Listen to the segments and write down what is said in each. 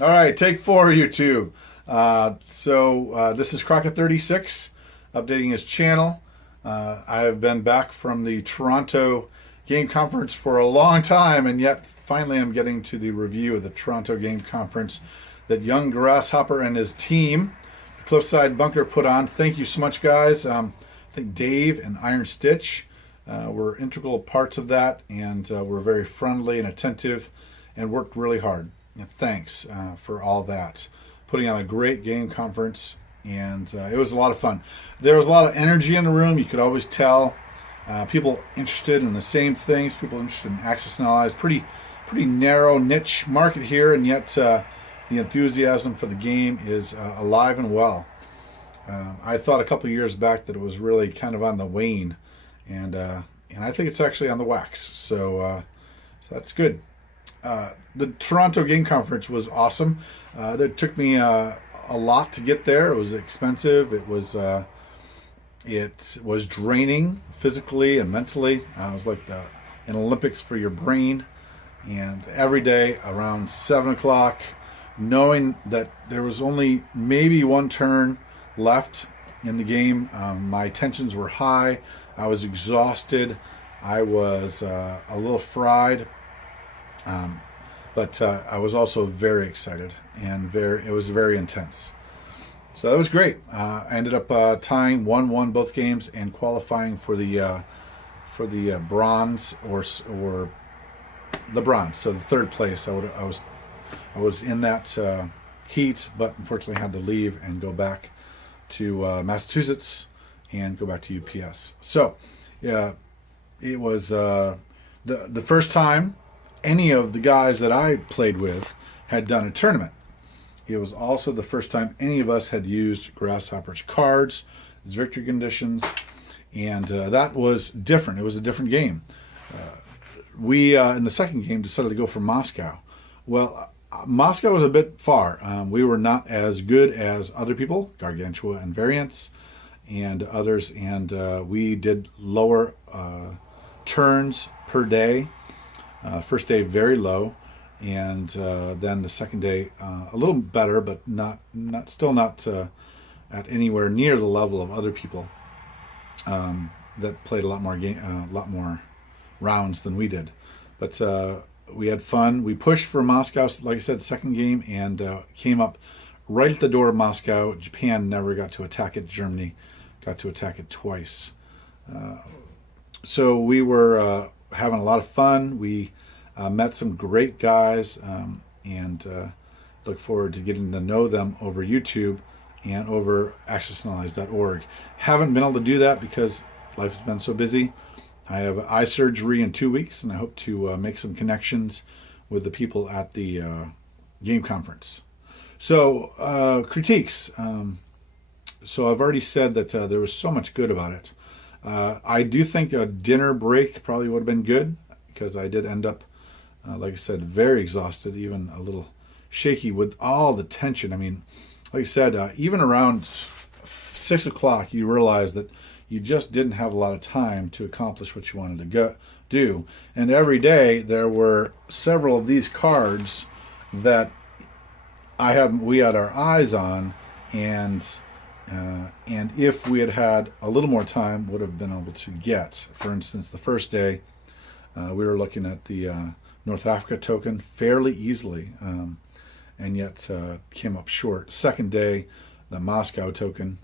All right, take four, YouTube. This is Crockett36, updating his channel. I have been back from the Toronto Game Conference for a long time, and yet finally I'm getting to the review of the Toronto Game Conference that young Grasshopper and his team, the Cliffside Bunker, put on. Thank you so much, guys. I think Dave and Iron Stitch were integral parts of that, and were very friendly and attentive and worked really hard. And thanks for all that. Putting on a great game conference, and it was a lot of fun. There was a lot of energy in the room. You could always tell people interested in the same things, people interested in access and allies. Pretty narrow niche market here, and yet the enthusiasm for the game is alive and well. I thought a couple of years back that it was really kind of on the wane, and I think it's actually on the wax. So that's good. The Toronto Game Conference was awesome. It took me a lot to get there. It was expensive. It was draining physically and mentally. It was like an Olympics for your brain. And every day around 7 o'clock, knowing that there was only maybe one turn left in the game, my tensions were high. I was exhausted. I was a little fried. But I was also very excited, and it was very intense. So that was great. I ended up tying 1-1 both games and qualifying for the bronze or the bronze. So the third place. I was in that heat, but unfortunately had to leave and go back to Massachusetts and go back to UPS. So yeah, it was the first time any of the guys that I played with had done a tournament. It was also the first time any of us had used Grasshopper's cards, his victory conditions, and that was different. It was a different game. We, in the second game, decided to go for Moscow. Well, Moscow was a bit far. We were not as good as other people, Gargantua and Variants, and others, and we did lower turns per day. First day very low, and then the second day a little better, but still not at anywhere near the level of other people that played a lot more rounds than we did. But we had fun. We pushed for Moscow, like I said, second game, and came up right at the door of Moscow. Japan never got to attack it. Germany got to attack it twice. So we were having a lot of fun. We met some great guys, and look forward to getting to know them over YouTube and over accessanallies.org. Haven't been able to do that because life has been so busy. I have eye surgery in 2 weeks, and I hope to make some connections with the people at the game conference. So critiques. So I've already said that there was so much good about it. I do think a dinner break probably would have been good, because I did end up, like I said, very exhausted, even a little shaky with all the tension. I mean, like I said, even around 6 o'clock, you realize that you just didn't have a lot of time to accomplish what you wanted to do. And every day there were several of these cards that we had our eyes on, and if we had had a little more time, would have been able to get. For instance, the first day, we were looking at the North Africa token fairly easily, and yet came up short. Second day, the Moscow token.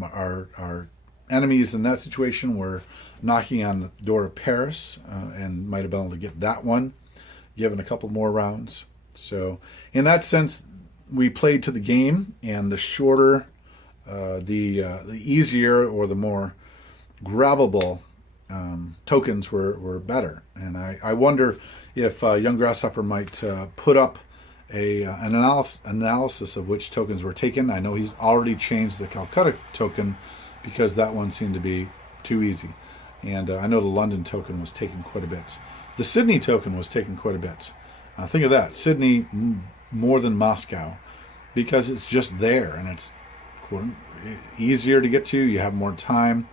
Our enemies in that situation were knocking on the door of Paris, and might have been able to get that one, given a couple more rounds. So in that sense, we played to the game, and the shorter, the easier, or the more grabbable tokens were better. And I wonder if young Grasshopper might put up an analysis of which tokens were taken. I know he's already changed the Calcutta token because that one seemed to be too easy. And I know the London token was taken quite a bit. The Sydney token was taken quite a bit. Think of that, Sydney more than Moscow, because it's just there, and it's easier to get to. You have more time.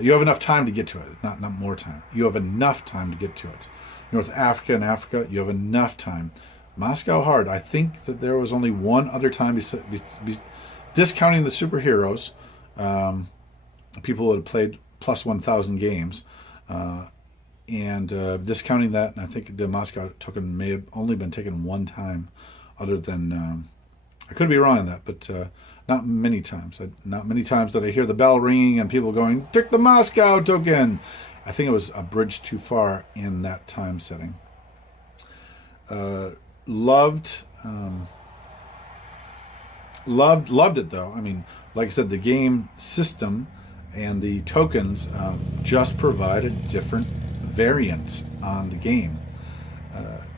You have enough time to get to it. Not more time. You have enough time to get to it. North Africa and Africa, you have enough time. Moscow hard. I think that there was only one other time, discounting the superheroes, people who had played plus 1,000 games, and discounting that, and I think the Moscow token may have only been taken one time, other than I could be wrong on that, but not many times. Not many times that I hear the bell ringing and people going, "Take the Moscow token." I think it was a bridge too far in that time setting. Loved it though. I mean, like I said, the game system and the tokens just provide a different variant on the game,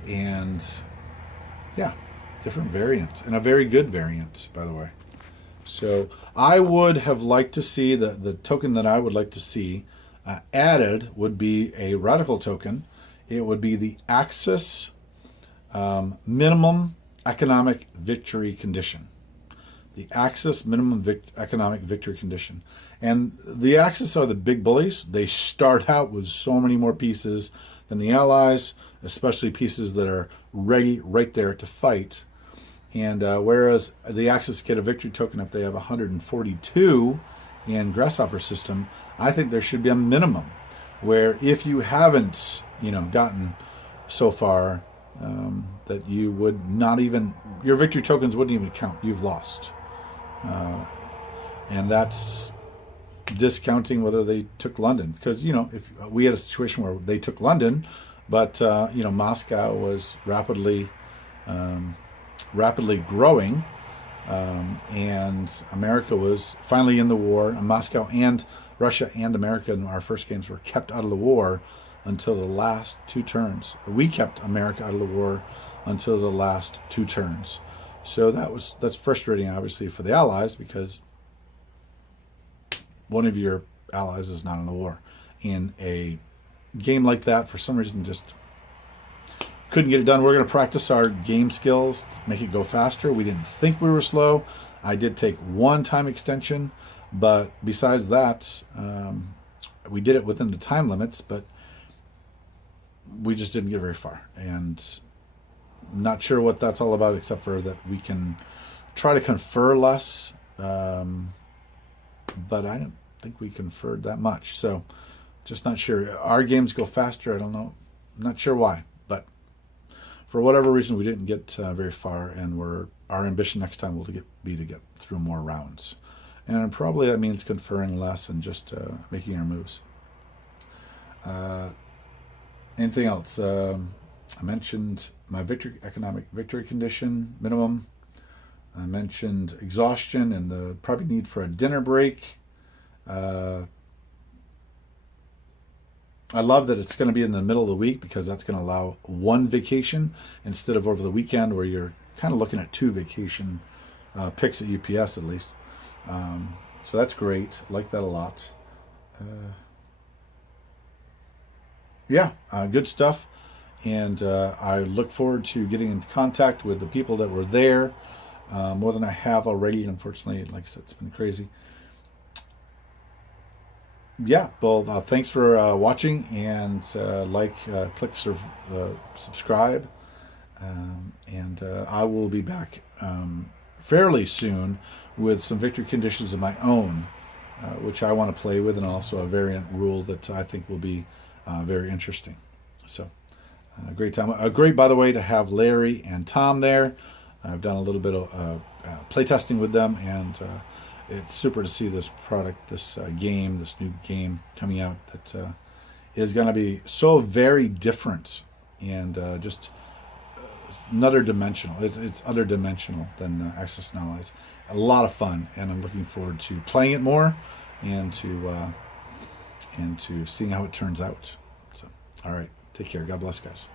and yeah, different variant, and a very good variant, by the way. So I would have liked to see the token that I would like to see added would be a radical token. It would be the Axis minimum economic victory condition. The Axis minimum economic victory condition. And the Axis are the big bullies. They start out with so many more pieces than the Allies, especially pieces that are ready right there to fight. And whereas the Axis get a victory token if they have 142 in grasshopper system, I think there should be a minimum where if you haven't, gotten so far, that you would not even, your victory tokens wouldn't even count. You've lost. And that's discounting whether they took London. Because, if we had a situation where they took London, but, Moscow was rapidly growing, and America was finally in the war, and Moscow and Russia and America in our first games were kept out of the war until the last two turns. We kept America out of the war until the last two turns. So that's frustrating, obviously, for the Allies, because one of your allies is not in the war. In a game like that, for some reason, just couldn't get it done. We're going to practice our game skills to make it go faster. We didn't think we were slow. I did take one time extension, but besides that, we did it within the time limits, but we just didn't get very far. And not sure what that's all about, except for that we can try to confer less, but I don't think we conferred that much. So just not sure. Our games go faster. I don't know. I'm not sure why, but for whatever reason, we didn't get very far, and our ambition next time will be to get through more rounds. And probably that means conferring less and just making our moves. Anything else? I mentioned my economic victory condition minimum. I mentioned exhaustion and the probably need for a dinner break. I love that it's going to be in the middle of the week, because that's going to allow one vacation instead of over the weekend, where you're kind of looking at two vacation picks at UPS at least. So that's great. I like that a lot. Good stuff. And I look forward to getting into contact with the people that were there, more than I have already. Unfortunately, like I said, it's been crazy. Well, thanks for watching, and click subscribe, and I will be back fairly soon with some victory conditions of my own, which I want to play with, and also a variant rule that I think will be very interesting. So, great time. Great, by the way, to have Larry and Tom there. I've done a little bit of playtesting with them, and it's super to see this product, this new game coming out that is going to be so very different, and just another dimensional. It's other dimensional than Axis and Allies. A lot of fun, and I'm looking forward to playing it more, and to seeing how it turns out. So, all right, take care. God bless, guys.